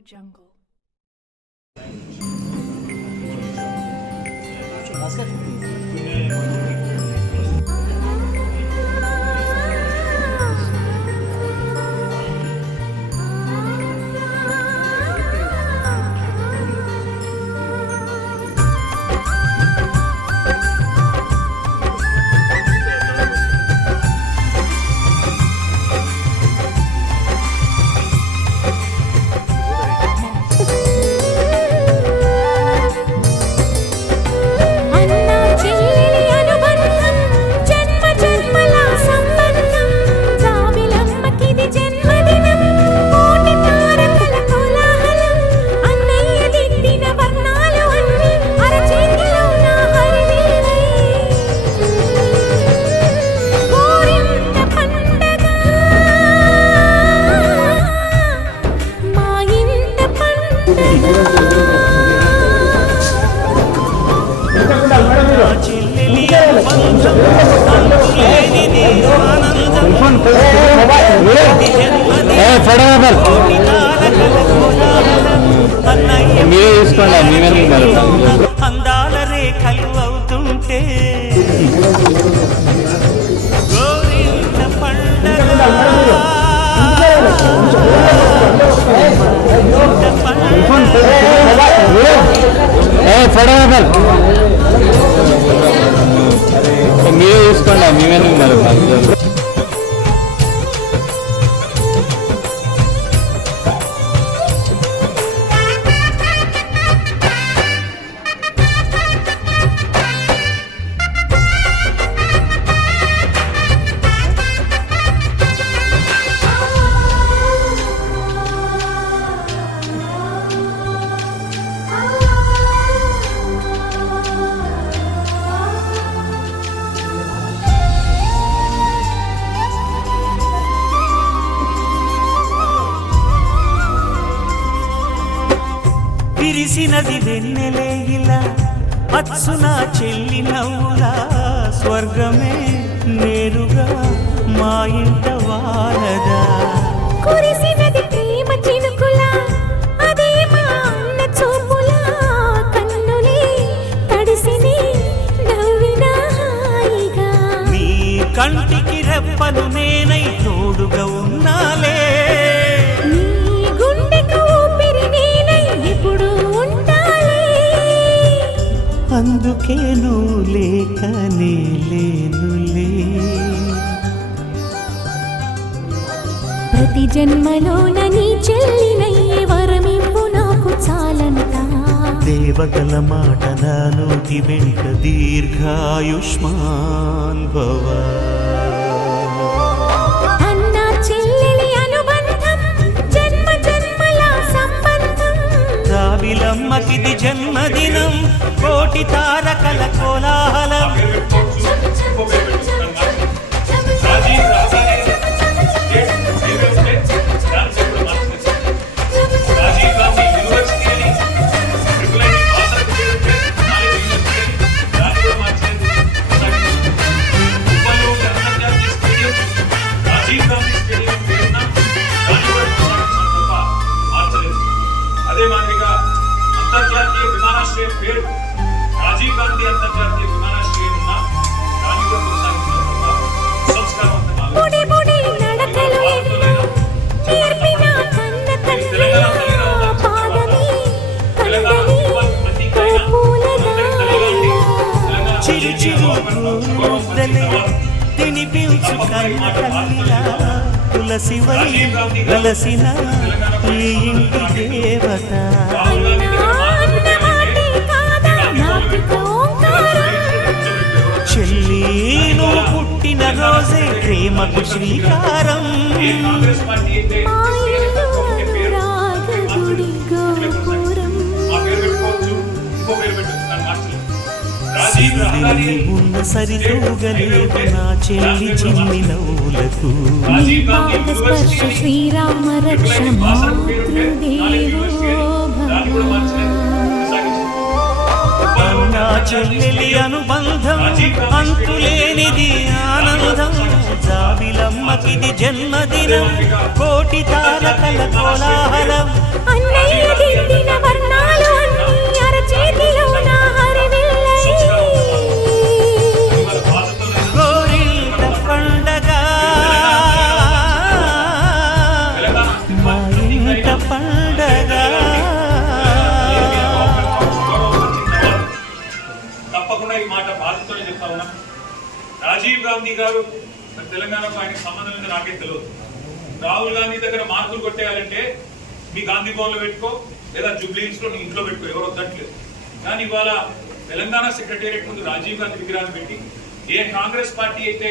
Jungle. మీరే చూసుకోండి మేమే అందాల రేఖలు అవుతుంటే గోరింట పండగ మీరే చూసుకోండి మేమే విరిసినది వెన్నెలే ఇలా అచ్చున చెల్లి నవ్వులా స్వర్గమే నేరుగా మా ఇంట వారదా కురిసినది ప్రేమ చినుకులా అదే మా అన్న చూపులా కన్నులే తడిసిని నవ్వినా హాయిగా నీ కంటికి రెప్పను నేనై తోడుగా ఉన్నాలే అందుకే నువ్వు లేకనే లేనులే ప్రతి జన్మలోన నీ చెల్లినయ్యే వరమివ్వు నాకు చాలంట దేవతల మాట నా నోటి వెంట దీర్ఘాయుష్మాన్ భవ అన్నా చెల్లెలి అనుబంధం జన్మ జన్మల సంబంధం రావిలమ్మకిది జన్మదినం కోటి తారకల కోలాహలం అదే మాదిరిగా అంతర్జాతీయ విమానాశ్రయం పేరు రాజీవ్ గాంధీ అంతర్జాతీయ విమానాశ్రయం ఉన్న దాన్ని కూడా కొనసాగించిన చిరు చిరు తినిపించు కన్న కల్లిలా తులసివై వెలసిన ఈ ఇంటి దేవత చెల్లి నువ్వు పుట్టిన రోజే ప్రేమకు శ్రీకారం ఉన్న సరితూగలేవు నా చెల్లి చిన్ని నవ్వులకు స్పర్శ శ్రీరామ రక్ష నా చెల్లెలి అనుబంధం అంతులేనిది ఆనందం జాబిలమ్మకిది జన్మదినం కోటి తారకల కోలాహలం అన్నయ్య మాట బాధతోనే చెప్తా ఉన్నా. రాజీవ్ గాంధీ గారు తెలంగాణకు ఆయనకు సంబంధం ఉందో నాకే తెలియదు. రాహుల్ గాంధీ దగ్గర మార్కులు కొట్టేయాలంటే మీ గాంధీ భవన్లో పెట్టుకో, లేదా జూబ్లీ హిల్స్ లో నీ ఇంట్లో పెట్టుకో, ఎవరు వద్దట్లేదు. కానీ ఇవాళ తెలంగాణ సెక్రటేరియట్ ముందు రాజీవ్ గాంధీ విగ్రహాన్ని పెట్టి ఏ కాంగ్రెస్ పార్టీ అయితే